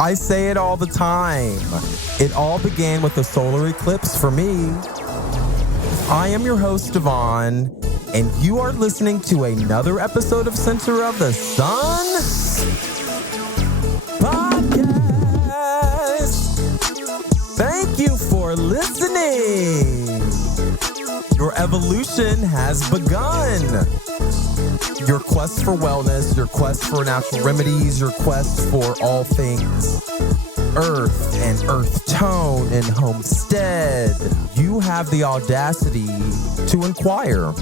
I say it all the time. It all began with a solar eclipse for me. I am your host, Devon, and you are listening to another episode of Center of the Sun Podcast. Thank you for listening. Your evolution has begun. Your quest for wellness, your quest for natural remedies, your quest for all things earth and earth tone and homestead. You have the audacity to inquire.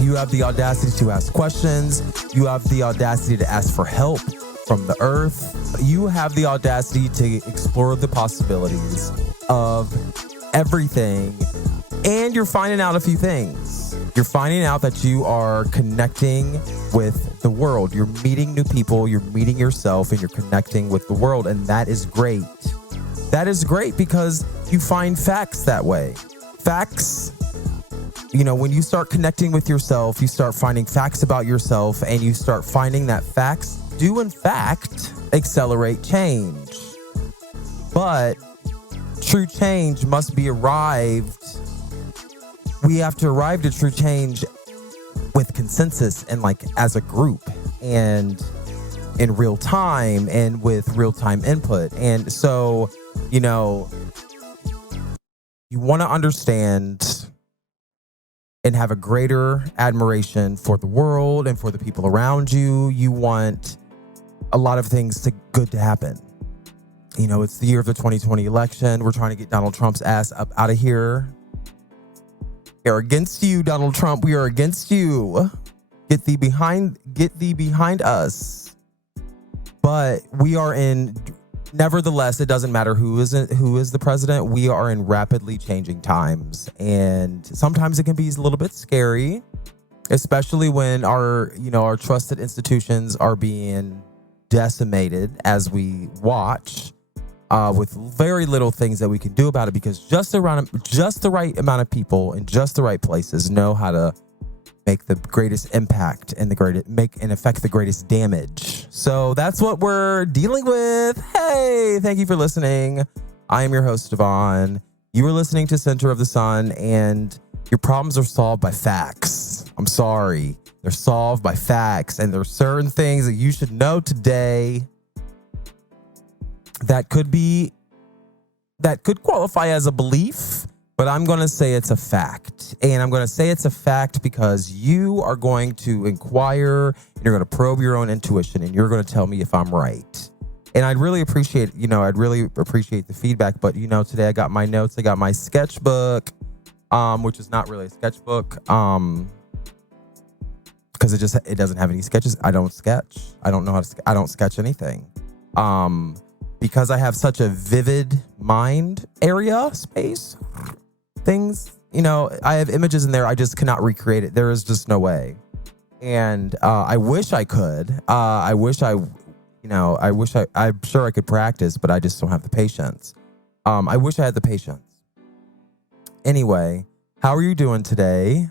You have the audacity to ask questions. You have the audacity to ask for help from the earth. You have the audacity to explore the possibilities of everything. And you're finding out a few things. You're finding out that you are connecting with the world. You're meeting new people, you're meeting yourself, and you're connecting with the world. And that is great. That is great because you find facts that way. Facts, when you start connecting with yourself, you start finding facts about yourself, and you start finding that facts do, in fact, accelerate change. But true change must be arrived. We have to arrive to true change with consensus and as a group and in real time and with real time input. And so, you want to understand and have a greater admiration for the world and for the people around you. You want a lot of things good to happen. It's the year of the 2020 election. We're trying to get Donald Trump's ass up out of here. We are against you, Donald Trump. We are against you. Get thee behind us. But we are nevertheless, it doesn't matter who is the president. We are in rapidly changing times. And sometimes it can be a little bit scary, especially when our trusted institutions are being decimated as we watch. With very little things that we can do about it, because just the right amount of people in just the right places know how to make the greatest impact and affect the greatest damage. So that's what we're dealing with. Hey, thank you for listening. I am your host, Devon. You are listening to Center of the Sun, and your problems are solved by facts. I'm sorry. They're solved by facts, and there are certain things that you should know today that could qualify as a belief, but I'm going to say it's a fact. And I'm going to say it's a fact because you are going to inquire, and you're going to probe your own intuition, and you're going to tell me if I'm right. And I'd really appreciate the feedback. But, today I got my notes. I got my sketchbook, which is not really a sketchbook, because it doesn't have any sketches. I don't sketch. I don't know how to, I don't sketch anything. Because I have such a vivid mind space, things, I have images in there. I just cannot recreate it. There is just no way. And I wish I could. I'm sure I could practice, but I just don't have the patience. I wish I had the patience. Anyway, how are you doing today?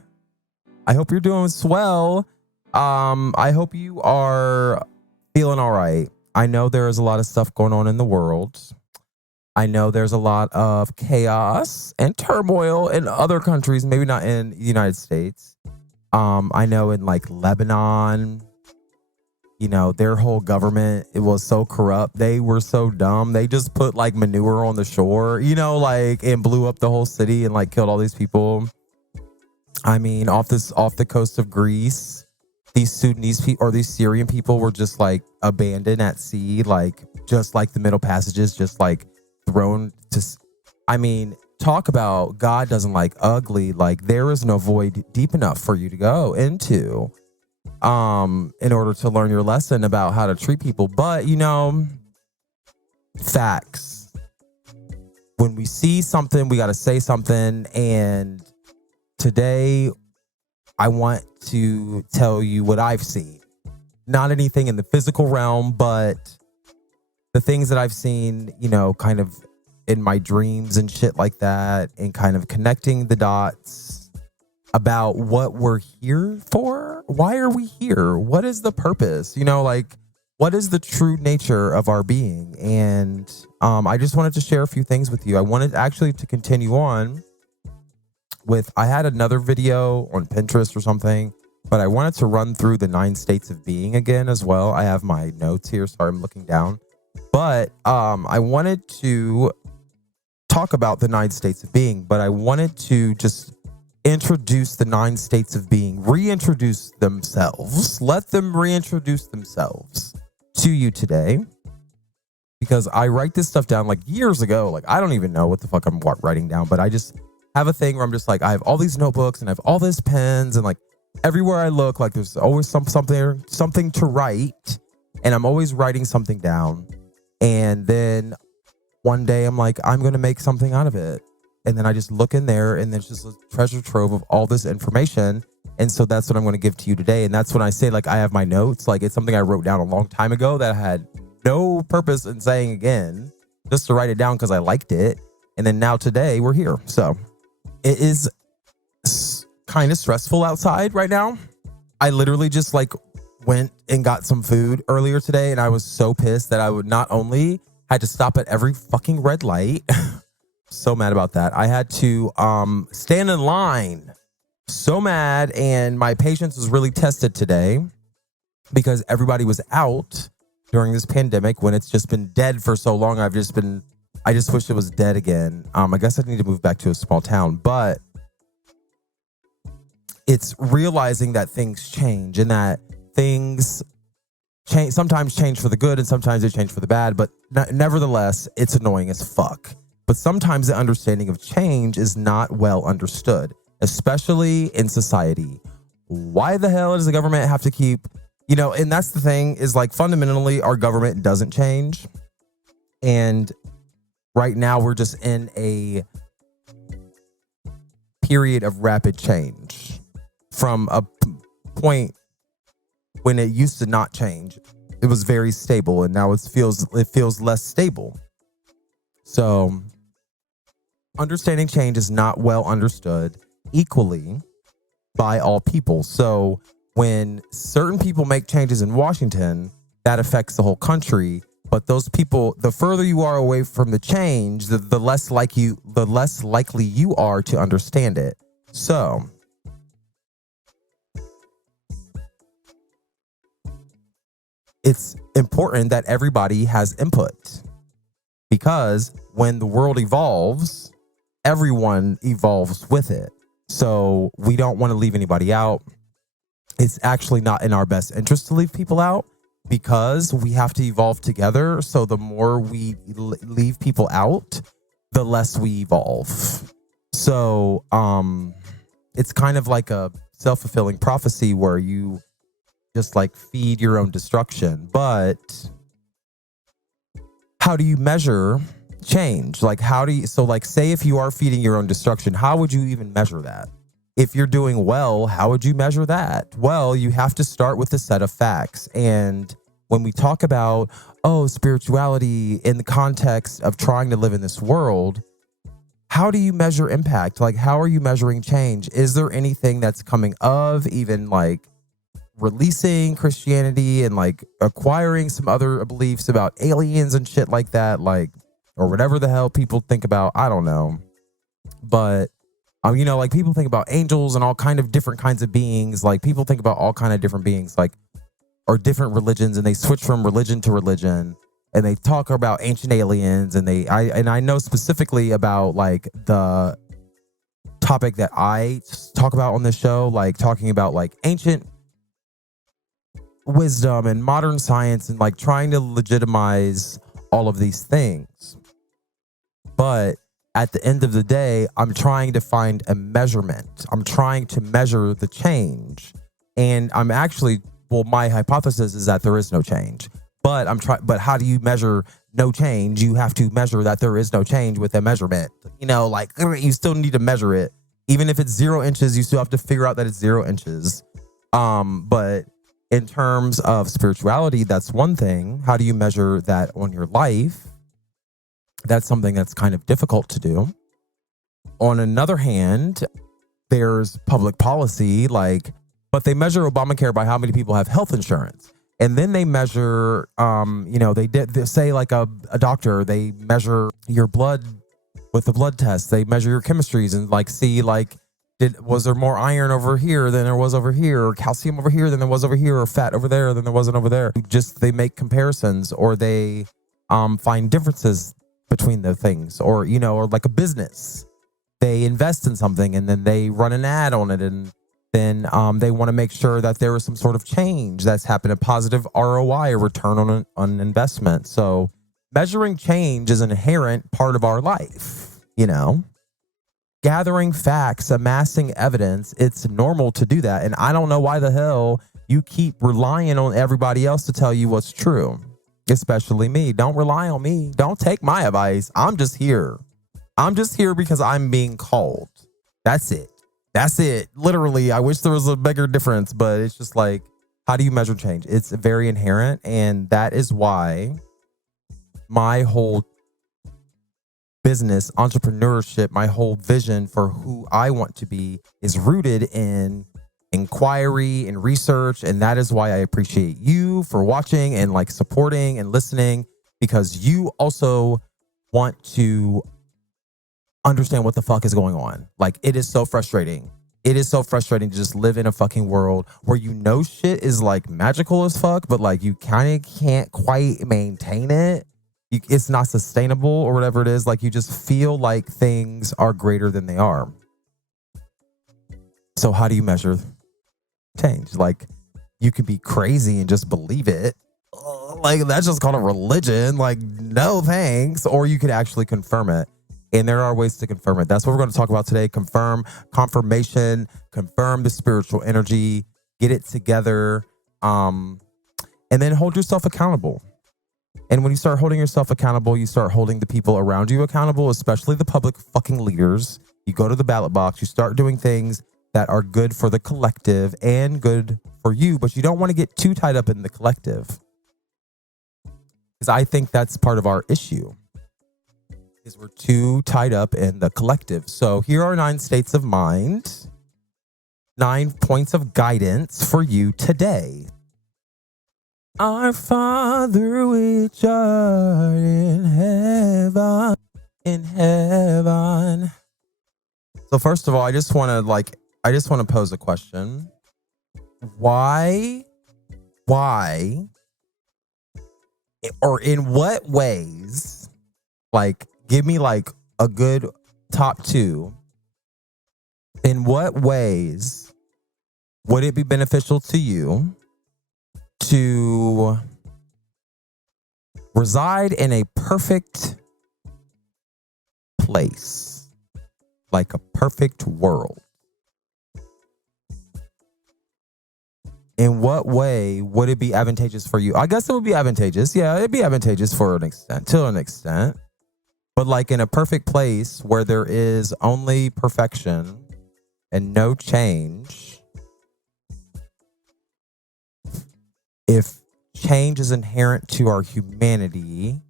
I hope you're doing swell. I hope you are feeling all right. I know there is a lot of stuff going on in the world. I know there's a lot of chaos and turmoil in other countries, maybe not in the United States. I know in Lebanon, their whole government, it was so corrupt. They were so dumb. They just put manure on the shore, and blew up the whole city and killed all these people. I mean, off the coast of Greece, these Sudanese people or these Syrian people were just abandoned at sea, just the Middle Passages, just thrown to. I mean, talk about God doesn't like ugly. There is no void deep enough for you to go into, in order to learn your lesson about how to treat people. But facts. When we see something, we got to say something. And today, I want to tell you what I've seen. Not anything in the physical realm, but the things that I've seen, kind of in my dreams and shit like that, and kind of connecting the dots about what we're here for. Why are we here? What is the purpose? what is the true nature of our being? And I just wanted to share a few things with you. I wanted actually to continue on with, I had another video on Pinterest or something, but I wanted to run through the 9 states of being again as well. I have my notes here. Sorry, I'm looking down. But I wanted to talk about the 9 states of being, but I wanted to just introduce the 9 states of being, reintroduce themselves, let them reintroduce themselves to you today, because I write this stuff down like years ago. Like, I don't even know what the fuck I'm writing down, but I just have a thing where I'm just like, I have all these notebooks and I have all these pens, and like everywhere I look, like there's always something to write, and I'm always writing something down. And then one day I'm like, I'm going to make something out of it. And then I just look in there and there's just a treasure trove of all this information. And so that's what I'm going to give to you today. And that's when I say, like, I have my notes. Like, it's something I wrote down a long time ago that I had no purpose in saying again, just to write it down because I liked it. And then now today we're here. So it is kind of stressful outside right now. I literally just like went and got some food earlier today, and I was so pissed that I would not only had to stop at every fucking red light. So mad about that. I had to stand in line. So mad, and my patience was really tested today because everybody was out during this pandemic when it's just been dead for so long. I just wish it was dead again. I guess I need to move back to a small town, but it's realizing that things change and that things change, sometimes change for the good and sometimes they change for the bad, but nevertheless, it's annoying as fuck. But sometimes the understanding of change is not well understood, especially in society. Why the hell does the government have to keep, and that's the thing, is like fundamentally our government doesn't change. And right now we're just in a period of rapid change from a point when it used to not change. It was very stable, and now it feels less stable. So understanding change is not well understood equally by all people. So when certain people make changes in Washington, that affects the whole country. But those people, the further you are away from the change, the less likely you are to understand it. So it's important that everybody has input, because when the world evolves, everyone evolves with it. So we don't want to leave anybody out. It's actually not in our best interest to leave people out, because we have to evolve together. So the more we leave people out, the less we evolve. So it's kind of like a self-fulfilling prophecy where you just like feed your own destruction. But how do you measure change? Like, say if you are feeding your own destruction, how would you even measure that? If you're doing well, how would you measure that? Well, you have to start with a set of facts. And when we talk about, spirituality in the context of trying to live in this world, how do you measure impact? Like, how are you measuring change? Is there anything that's coming of even like releasing Christianity and like acquiring some other beliefs about aliens and shit like that, like, or whatever the hell people think about? I don't know. But like people think about angels and all kind of different kinds of beings. Like people think about all kind of different beings, like, or different religions, and they switch from religion to religion, and they talk about ancient aliens, and I know specifically about like the topic that I talk about on this show, like talking about like ancient wisdom and modern science and like trying to legitimize all of these things. But at the end of the day, I'm trying to find a measurement. I'm trying to measure the change. And I'm actually, my hypothesis is that there is no change. But but how do you measure no change? You have to measure that there is no change with a measurement. Like you still need to measure it. Even if it's 0 inches, you still have to figure out that it's 0 inches. But in terms of spirituality, that's one thing. How do you measure that on your life? That's something that's kind of difficult to do. On another hand, there's public policy, but they measure Obamacare by how many people have health insurance. And then they measure, they say like a doctor, they measure your blood with the blood test. They measure your chemistries and like see like, was there more iron over here than there was over here, or calcium over here than there was over here, or fat over there than there wasn't over there. Just they make comparisons, or they find differences between the things, or or like a business, they invest in something and then they run an ad on it, and then they want to make sure that there is some sort of change that's happened, a positive ROI, or return on an investment. So measuring change is an inherent part of our life, gathering facts, amassing evidence. It's normal to do that. And I don't know why the hell you keep relying on everybody else to tell you what's true, especially me. Don't rely on me. Don't take my advice. I'm just here. I'm just here because I'm being called. That's it. That's it. Literally, I wish there was a bigger difference, but it's just like, how do you measure change? It's very inherent. And that is why my whole business, entrepreneurship, my whole vision for who I want to be is rooted in inquiry and research. And that is why I appreciate you for watching and like supporting and listening, because you also want to understand what the fuck is going on. Like, it is so frustrating. It is so frustrating to just live in a fucking world where shit is like magical as fuck, but like you kind of can't quite maintain it. It's not sustainable or whatever it is. Like, you just feel like things are greater than they are. So how do you measure change? Like, you can be crazy and just believe it. Like, that's just called a religion. Like, no thanks. Or you could actually confirm it. And there are ways to confirm it. That's what we're going to talk about today. Confirmation, confirm the spiritual energy, get it together, and then hold yourself accountable. And when you start holding yourself accountable, you start holding the people around you accountable, especially the public fucking leaders. You go to the ballot box, you start doing things that are good for the collective and good for you, but you don't want to get too tied up in the collective. Because I think that's part of our issue, is we're too tied up in the collective. So here are 9 states of mind, 9 points of guidance for you today. Our Father which art in heaven. So first of all, I just want to pose a question. Why, or in what ways, like, give me like a good top 2. In what ways would it be beneficial to you to reside in a perfect place, like a perfect world? In what way would it be advantageous for you? I guess it would be advantageous. Yeah, it'd be advantageous to an extent. But like in a perfect place where there is only perfection and no change, if change is inherent to our humanity,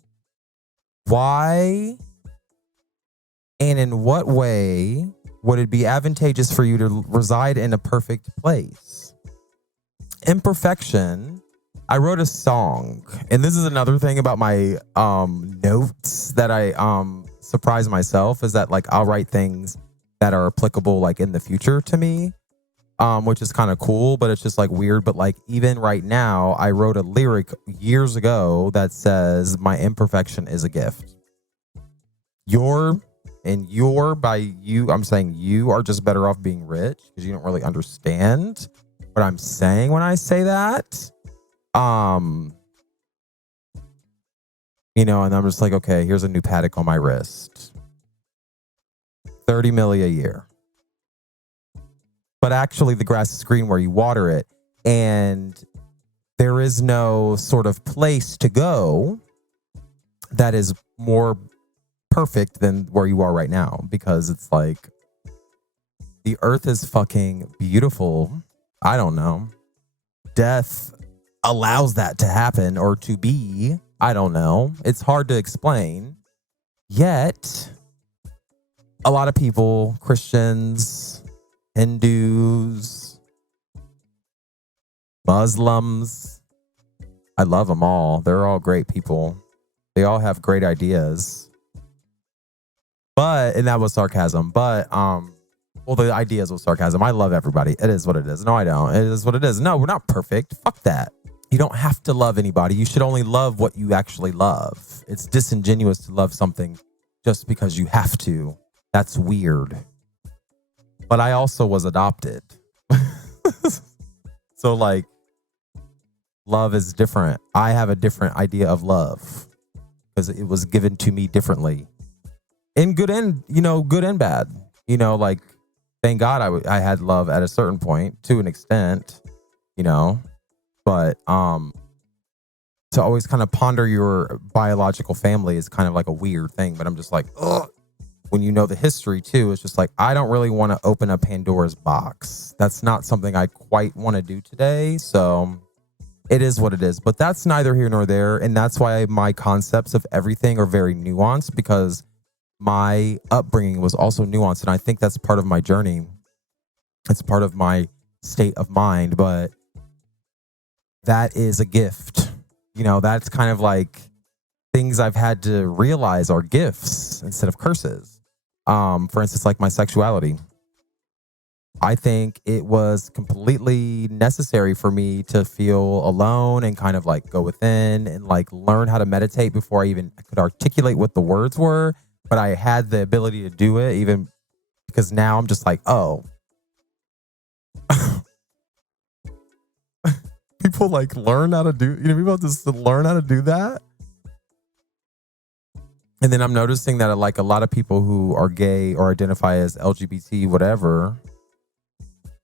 why and in what way would it be advantageous for you to reside in a perfect place? Imperfection. I wrote a song, and this is another thing about my notes that I surprise myself, is that like I'll write things that are applicable like in the future to me, which is kind of cool, but it's just like weird. But like even right now, I wrote a lyric years ago that says my imperfection is a gift. I'm saying you are just better off being rich because you don't really understand what I'm saying when I say that. And I'm just like, okay, here's a new Patek on my wrist. 30 million a year. But actually the grass is green where you water it. And there is no sort of place to go that is more perfect than where you are right now. Because it's like, the earth is fucking beautiful. I don't know. Death allows that to happen or to be. I don't know. It's hard to explain. Yet, a lot of people, Christians, Hindus, Muslims, I love them all. They're all great people. They all have great ideas. And that was sarcasm. Well, the ideas was sarcasm. I love everybody. It is what it is. No, I don't. It is what it is. No, we're not perfect. Fuck that. You don't have to love anybody. You should only love what you actually love. It's disingenuous to love something just because you have to. That's weird. But I also was adopted. So like, love is different. I have a different idea of love because it was given to me differently. In good and, good and bad. Like, thank God I had love at a certain point to an extent, but to always kind of ponder your biological family is kind of like a weird thing. But I'm just like, ugh. When you know the history too, it's just like, I don't really want to open a Pandora's box. That's not something I quite want to do today. So it is what it is, but that's neither here nor there. And that's why my concepts of everything are very nuanced, because my upbringing was also nuanced. And I think that's part of my journey. It's part of my state of mind, but that is a gift. That's kind of like things I've had to realize are gifts instead of curses. For instance, like my sexuality. I think it was completely necessary for me to feel alone and kind of like go within and like learn how to meditate before I even could articulate what the words were. But I had the ability to do it even because now I'm just like, oh. People like learn how to do, people just learn how to do that. And then I'm noticing that like a lot of people who are gay or identify as LGBT, whatever,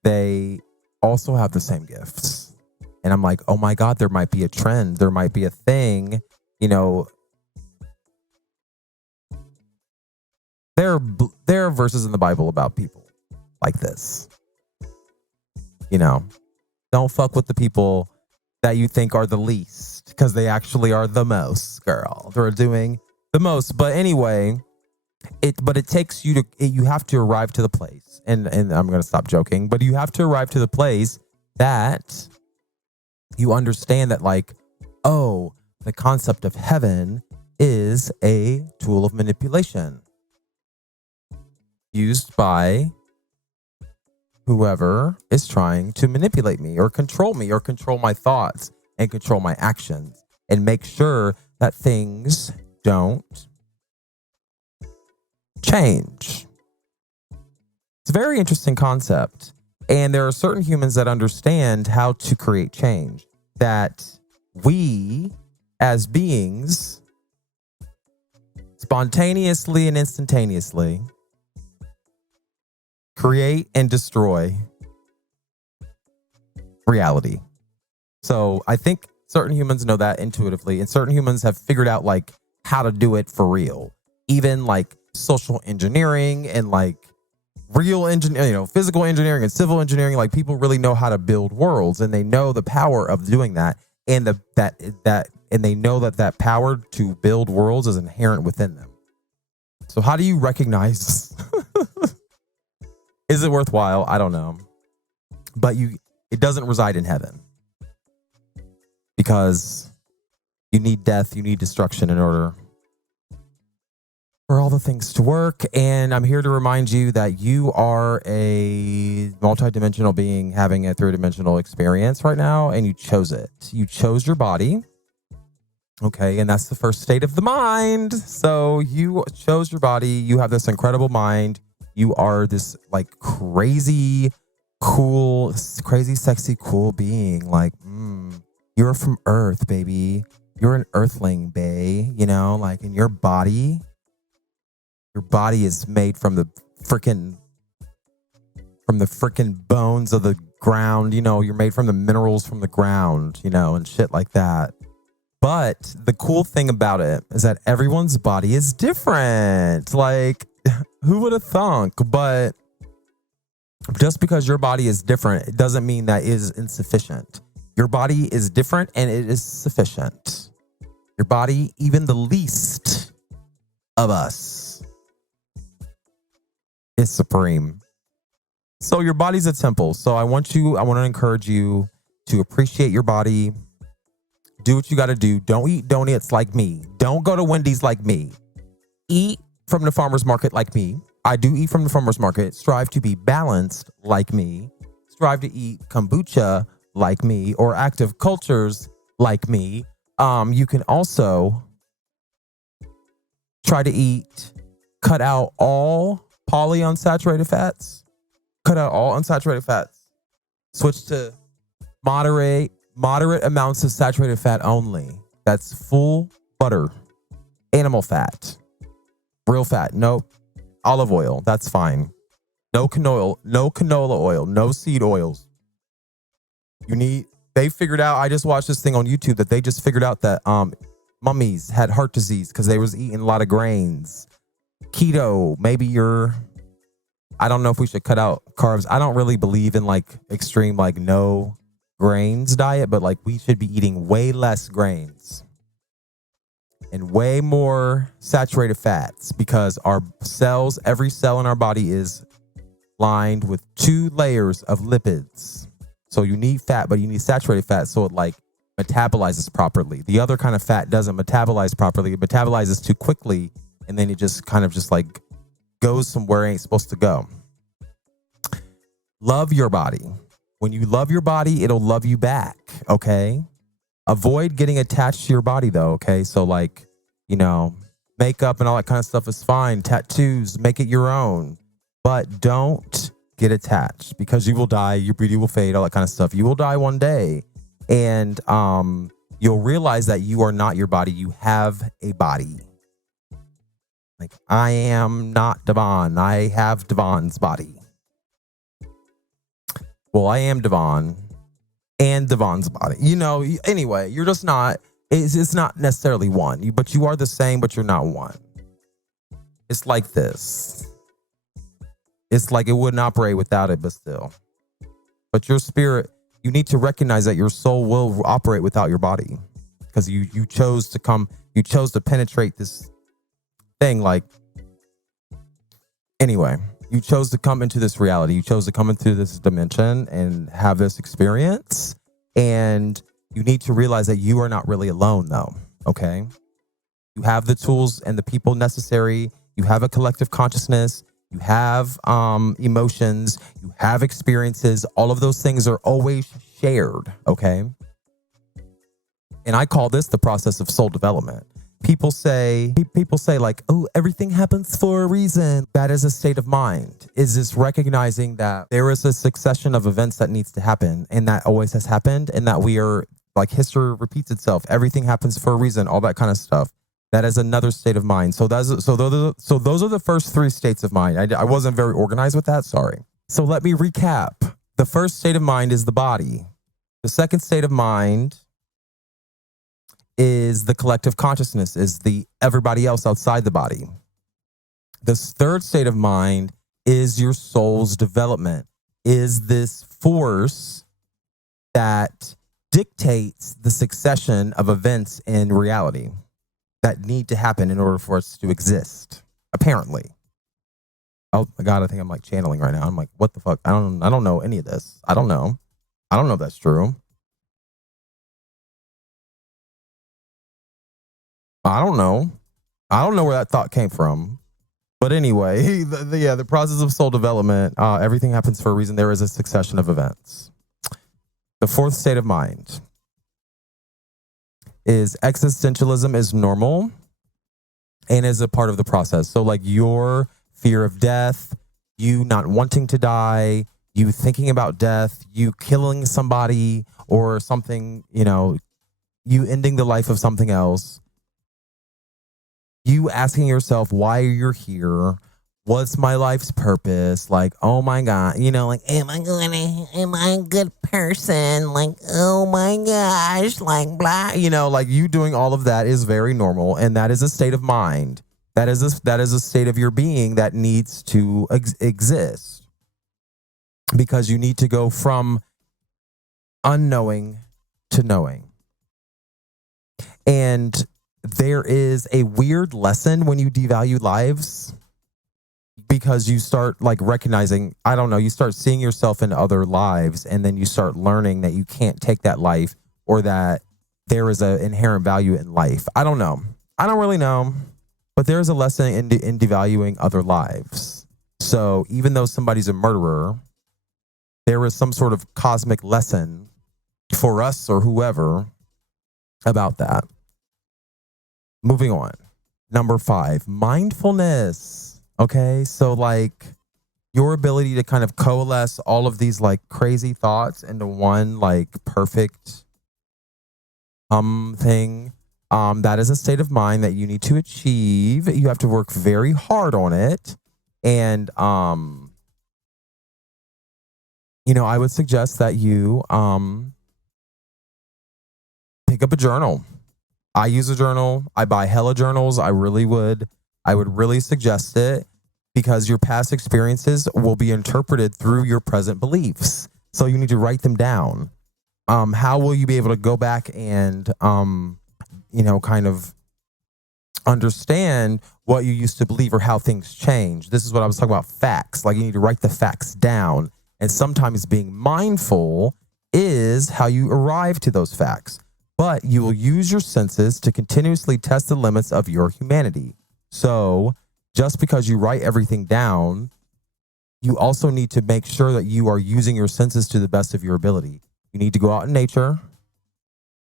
they also have the same gifts. And I'm like, oh my God, there might be a trend. There might be a thing, There are verses in the Bible about people like this. Don't fuck with the people that you think are the least, because they actually are the most, girl. They're doing the most. But anyway, it takes you you have to arrive to the place. And I'm going to stop joking, but you have to arrive to the place that you understand that like, oh, the concept of heaven is a tool of manipulation used by whoever is trying to manipulate me or control my thoughts and control my actions and make sure that things don't change. It's a very interesting concept. And there are certain humans that understand how to create change, that we as beings spontaneously and instantaneously create and destroy reality. So I think certain humans know that intuitively, and certain humans have figured out like how to do it for real. Even like social engineering and like real engineering, physical engineering and civil engineering. Like people really know how to build worlds, and they know the power of doing that, and and they know that power to build worlds is inherent within them. So how do you recognize? Is it worthwhile? I don't know. But it doesn't reside in heaven. Because you need death, you need destruction in order for all the things to work. And I'm here to remind you that you are a multidimensional being having a three-dimensional experience right now, and you chose it. You chose your body. Okay, and that's the first state of the mind. So you chose your body. You have this incredible mind. You are this like crazy, cool, crazy, sexy, cool being. Like, you're from Earth, baby. You're an earthling, bae. Like in your body is made from the freaking bones of the ground. You're made from the minerals from the ground, and shit like that. But the cool thing about it is that everyone's body is different. Like, who would have thunk? But just because your body is different, it doesn't mean that is insufficient. Your body is different and it is sufficient. Your body, even the least of us, is supreme. So your body's a temple. So I want to encourage you to appreciate your body. Do what you got to do. Don't eat donuts like me. Don't go to Wendy's like me. Eat from the farmer's market like me. I do eat from the farmer's market. Strive to be balanced like me. Strive to eat kombucha like me or active cultures like me. You can also try to cut out all polyunsaturated fats. Cut out all unsaturated fats. Switch to moderate amounts of saturated fat only. That's full butter, animal fat, real fat. No olive oil. That's fine. No canola oil, no seed oils. They figured out, I just watched this thing on YouTube that they just figured out that mummies had heart disease because they was eating a lot of grains. Keto, I don't know if we should cut out carbs. I don't really believe in like extreme, like no grains diet, but like we should be eating way less grains and way more saturated fats because our cells, every cell in our body is lined with 2 layers of lipids. So you need fat, but you need saturated fat so it like metabolizes properly. The other kind of fat doesn't metabolize properly. It metabolizes too quickly and then it just kind of just like goes somewhere it ain't supposed to go. Love your body. When you love your body, it'll love you back, okay? Avoid getting attached to your body though, okay? So like, makeup and all that kind of stuff is fine. Tattoos, make it your own. But don't get attached because you will die, your beauty will fade, all that kind of stuff. You will die one day. And you'll realize that you are not your body. You have a body. Like, I am not Devon. I have Devon's body. Well, I am Devon and Devon's body. Anyway, you're just not, it's not necessarily one. But you are the same, but you're not one. It's like this. It's like it wouldn't operate without it, but still. But your spirit, you need to recognize that your soul will operate without your body. Because you chose to penetrate this thing anyway, you chose to come into this reality. You chose to come into this dimension and have this experience. And you need to realize that you are not really alone though. Okay. You have the tools and the people necessary. You have a collective consciousness. You have emotions. You have experiences. All of those things are always shared. Okay. And I call this the process of soul development. People say like, oh, everything happens for a reason. That is a state of mind. Is this recognizing that there is a succession of events that needs to happen and that always has happened and that we are like history repeats itself. Everything happens for a reason, all that kind of stuff. That is another state of mind. So those are the first 3 states of mind. I wasn't very organized with that. Sorry. So let me recap. The first state of mind is the body. The second state of mind is the collective consciousness, is the everybody else outside the body. The third state of mind is your soul's development, is this force that dictates the succession of events in reality that need to happen in order for us to exist, apparently. Oh my God, I think I'm like channeling right now. I'm like, what the fuck? I don't know any of this. I don't know if that's true. I don't know where that thought came from. But anyway, the process of soul development, everything happens for a reason. There is a succession of events. The fourth state of mind is existentialism is normal and is a part of the process. So like your fear of death, you not wanting to die, you thinking about death, you killing somebody or something, you ending the life of something else. You asking yourself why you're here, what's my life's purpose? Like, oh my God, like, am I a good person? Like, oh my gosh, like, blah, like you doing all of that is very normal. And that is a state of mind. That is a state of your being that needs to exist because you need to go from unknowing to knowing. And there is a weird lesson when you devalue lives because you start like recognizing, you start seeing yourself in other lives and then you start learning that you can't take that life or that there is an inherent value in life. I don't know. I don't really know, but there's a lesson in devaluing other lives. So even though somebody's a murderer, there is some sort of cosmic lesson for us or whoever about that. Moving on. Number 5, mindfulness. Okay, so like your ability to kind of coalesce all of these like crazy thoughts into one like perfect thing. That is a state of mind that you need to achieve. You have to work very hard on it. And I would suggest that you pick up a journal. I use a journal. I buy hella journals. I would really suggest it, because your past experiences will be interpreted through your present beliefs. So you need to write them down. How will you be able to go back and, kind of understand what you used to believe or how things change? This is what I was talking about, facts. Like, you need to write the facts down. And sometimes being mindful is how you arrive to those facts. But you will use your senses to continuously test the limits of your humanity. So just because you write everything down, you also need to make sure that you are using your senses to the best of your ability. You need to go out in nature.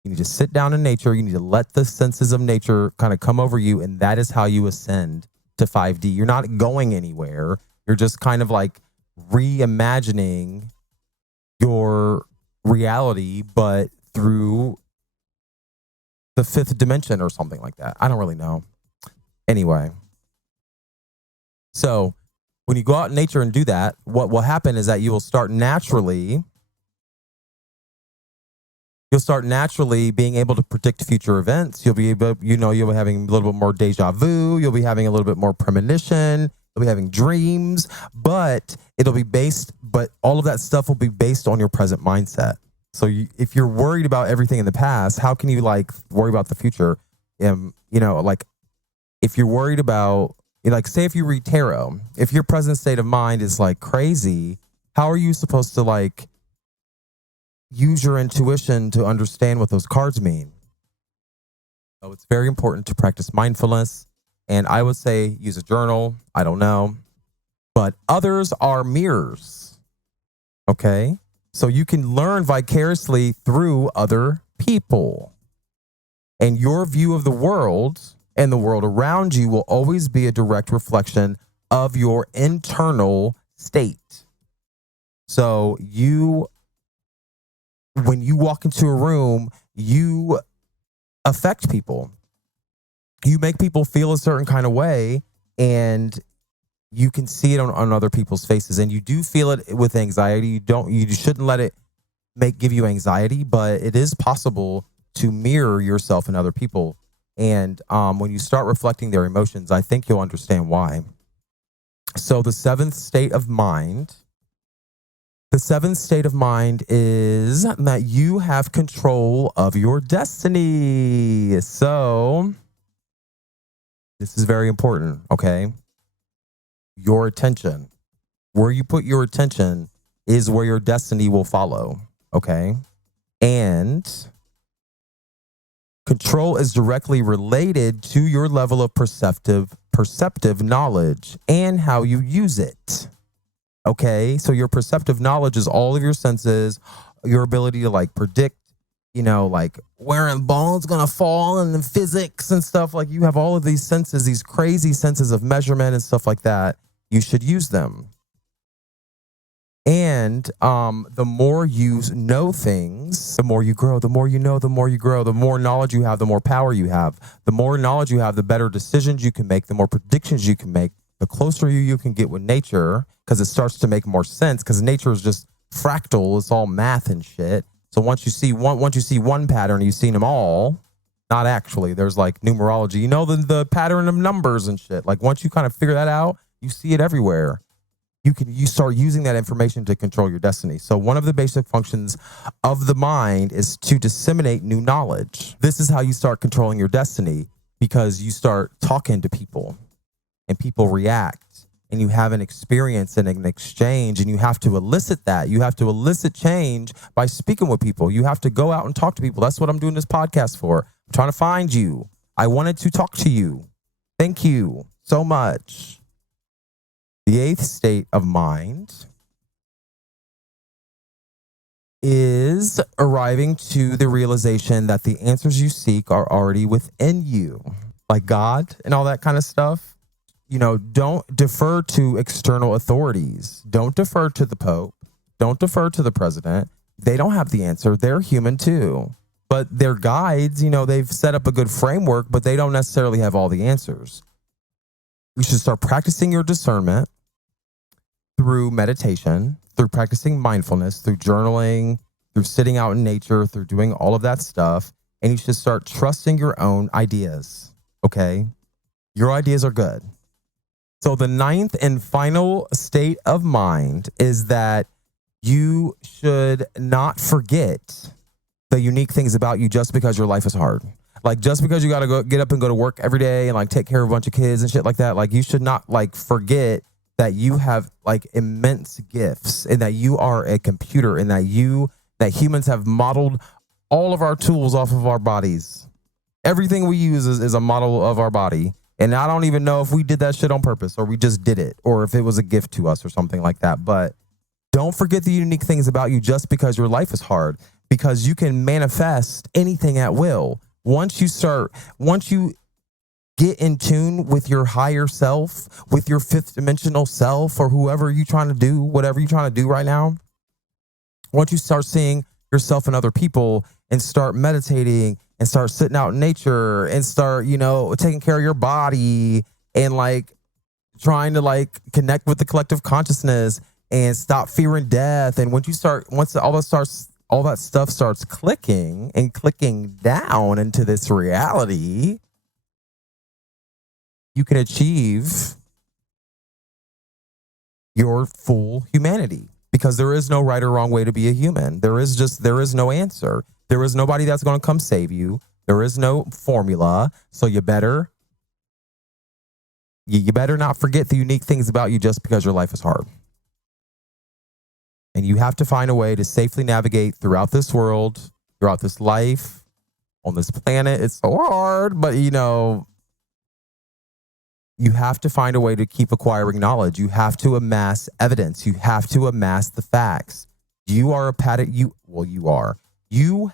You need to sit down in nature. You need to let the senses of nature kind of come over you. And that is how you ascend to 5D. You're not going anywhere. You're just kind of like reimagining your reality, but through the 5th dimension or something like that. I don't really know. Anyway. So when you go out in nature and do that, what will happen is that you will start naturally being able to predict future events. You'll be able, you'll be having a little bit more deja vu. You'll be having a little bit more premonition. You'll be having dreams, but all of that stuff will be based on your present mindset. So if you're worried about everything in the past, how can you like worry about the future? Like if you're worried about, like, say if you read tarot, if your present state of mind is like crazy, how are you supposed to like use your intuition to understand what those cards mean? So it's very important to practice mindfulness. And I would say use a journal. I don't know. But others are mirrors. Okay? So you can learn vicariously through other people. And your view of the world and the world around you will always be a direct reflection of your internal state. So when you walk into a room, you affect people. You make people feel a certain kind of way, and you can see it on other people's faces. And you do feel it with anxiety. You shouldn't let it give you anxiety, but it is possible to mirror yourself in other people. And when you start reflecting their emotions, I think you'll understand why. So the 7th state of mind. The 7th state of mind is that you have control of your destiny. So this is very important, okay? Your attention. Where you put your attention is where your destiny will follow, okay? And control is directly related to your level of perceptive knowledge and how you use it. Okay, so your perceptive knowledge is all of your senses, your ability to like predict, like where a ball's gonna fall and the physics and stuff. Like you have all of these senses, these crazy senses of measurement and stuff like that. You should use them. And the more you know things, the more you grow. The more you know, the more you grow. The more knowledge you have, the more power you have. The more knowledge you have, the better decisions you can make, the more predictions you can make. The closer you can get with nature, because it starts to make more sense, because nature is just fractal. It's all math and shit. So once you see one pattern, you've seen them all. Not actually. There's like numerology. The pattern of numbers and shit. Like once you kind of figure that out, you see it everywhere. You start using that information to control your destiny. So one of the basic functions of the mind is to disseminate new knowledge. This is how you start controlling your destiny, because you start talking to people and people react. and you have an experience and an exchange, and you have to elicit that. You have to elicit change by speaking with people. You have to go out and talk to people. That's what I'm doing this podcast for. I'm trying to find you. I wanted to talk to you. Thank you so much. The eighth state of mind is arriving to the realization that the answers you seek are already within you, like God and all that kind of stuff. Don't defer to external authorities. Don't defer to the Pope. Don't defer to the president. They don't have the answer. They're human too. But their guides, they've set up a good framework, but they don't necessarily have all the answers. You should start practicing your discernment through meditation, through practicing mindfulness, through journaling, through sitting out in nature, through doing all of that stuff. And you should start trusting your own ideas, okay? Your ideas are good. So the ninth and final state of mind is that you should not forget the unique things about you just because your life is hard. Like, just because you got to get up and go to work every day and like take care of a bunch of kids and shit like that, like you should not like forget that you have like immense gifts and that you are a computer and that humans have modeled all of our tools off of our bodies. Everything we use is a model of our body. And I don't even know if we did that shit on purpose or we just did it or if it was a gift to us or something like that. But don't forget the unique things about you just because your life is hard, because you can manifest anything at will. Once you get in tune with your higher self, with your fifth dimensional self, or whoever you're trying to do, whatever you're trying to do right now, once you start seeing yourself and other people and start meditating and start sitting out in nature and start, taking care of your body and like trying to like connect with the collective consciousness and stop fearing death. And once all that stuff starts clicking down into this reality, you can achieve your full humanity, because there is no right or wrong way to be a human. There is no answer. There is nobody that's going to come save you. There is no formula. So you better not forget the unique things about you just because your life is hard. And you have to find a way to safely navigate throughout this world, throughout this life, on this planet. It's so hard, but you have to find a way to keep acquiring knowledge. You have to amass evidence. You have to amass the facts. You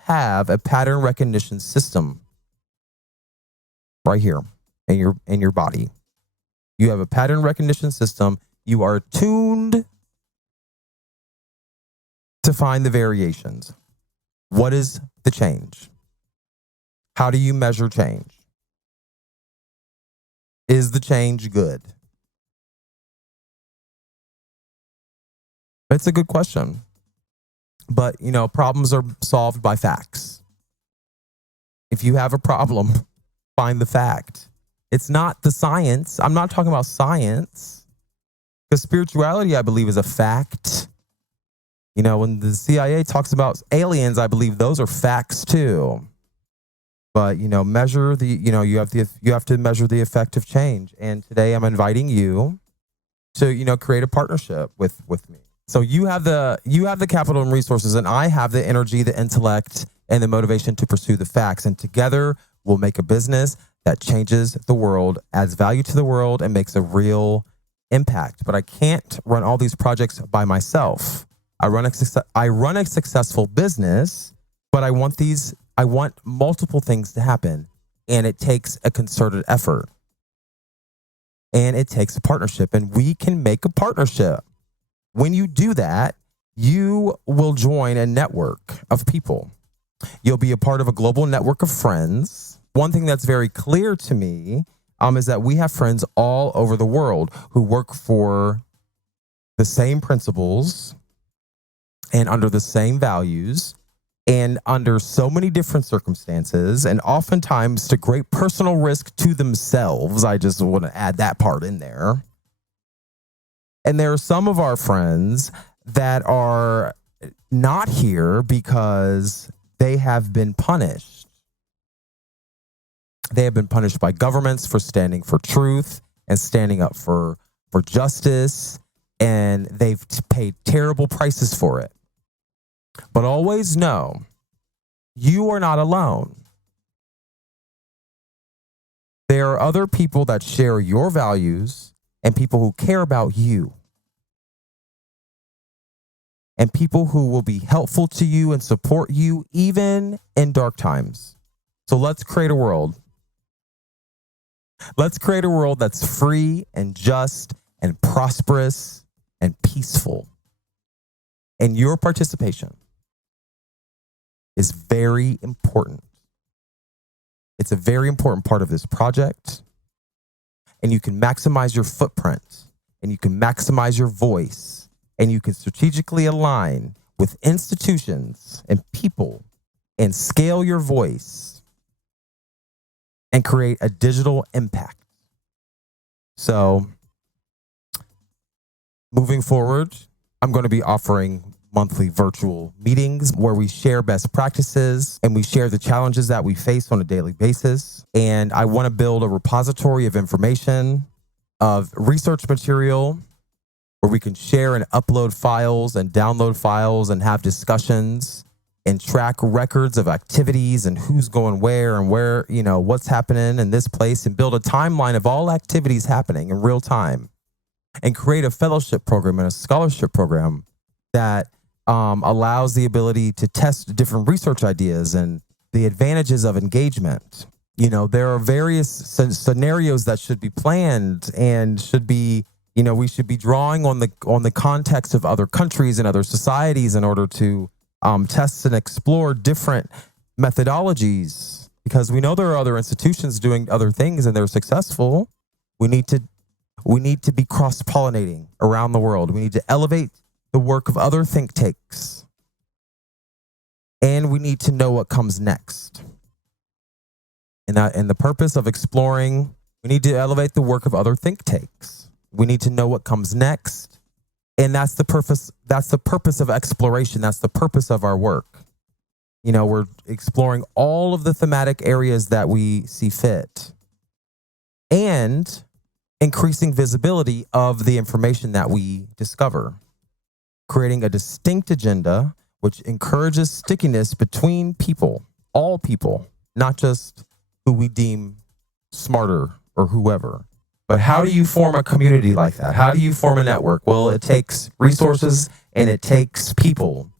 have a pattern recognition system right here in your body. You have a pattern recognition system. You are tuned to find the variations. What is the change? How do you measure change? Is the change good? It's a good question. But, problems are solved by facts. If you have a problem, find the fact. It's not the science. I'm not talking about science. Because spirituality, I believe, is a fact. When the CIA talks about aliens, I believe those are facts too. But, measure you have to measure the effect of change. And today I'm inviting you to, create a partnership with me. So you have the capital and resources, and I have the energy, the intellect, and the motivation to pursue the facts. And together we'll make a business that changes the world, adds value to the world, and makes a real impact. But I can't run all these projects by myself. I run a successful business, but I want multiple things to happen, and it takes a concerted effort, and it takes a partnership, and we can make a partnership. When you do that, you will join a network of people. You'll be a part of a global network of friends. One thing that's very clear to me is that we have friends all over the world who work for the same principles and under the same values and under so many different circumstances, and oftentimes to great personal risk to themselves. I just want to add that part in there. And there are some of our friends that are not here because they have been punished. They have been punished by governments for standing for truth and standing up for for justice, and they've paid terrible prices for it. But always know, you are not alone. There are other people that share your values and people who care about you. And people who will be helpful to you and support you even in dark times. So let's create a world. Let's create a world that's free and just and prosperous and peaceful. And your participation is very important. It's a very important part of this project. And you can maximize your footprint, and you can maximize your voice, and you can strategically align with institutions and people and scale your voice and create a digital impact. So moving forward, I'm going to be offering monthly virtual meetings where we share best practices and we share the challenges that we face on a daily basis. And I want to build a repository of information, of research material, where we can share and upload files and download files and have discussions and track records of activities and who's going where and where, what's happening in this place, and build a timeline of all activities happening in real time, and create a fellowship program and a scholarship program that allows the ability to test different research ideas and the advantages of engagement. There are various scenarios that should be planned and should be, we should be drawing on the context of other countries and other societies in order to test and explore different methodologies, because we know there are other institutions doing other things and they're successful. We need to be cross-pollinating around the world. We need to elevate the work of other think tanks. And we need to know what comes next. And the purpose of exploring, we need to elevate the work of other think tanks. We need to know what comes next. And that's the purpose of exploration. That's the purpose of our work. We're exploring all of the thematic areas that we see fit, and increasing visibility of the information that we discover, creating a distinct agenda which encourages stickiness between people, all people, not just who we deem smarter or whoever. But how do you form a community like that? How do you form a network? Well, it takes resources and it takes people.